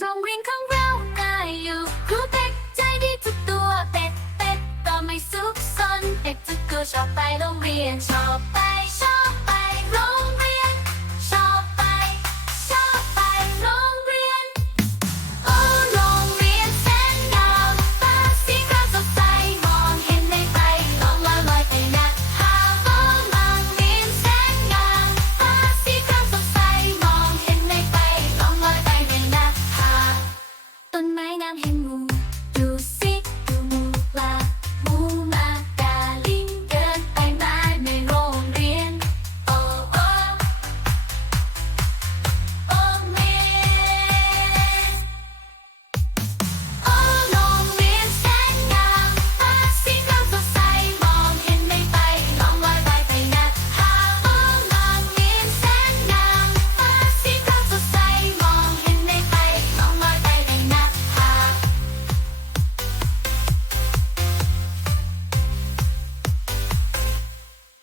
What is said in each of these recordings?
โรงเรียนของเราน่าอยู่ครูเป็ดใจดีทุกตัวเป็ดเป็ดก็ไม่ซุกซนเด็กทุกตัวชอบไปโรงเรียนชอบไป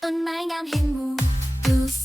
ต้นไม้งามแห่งหมู่ดูส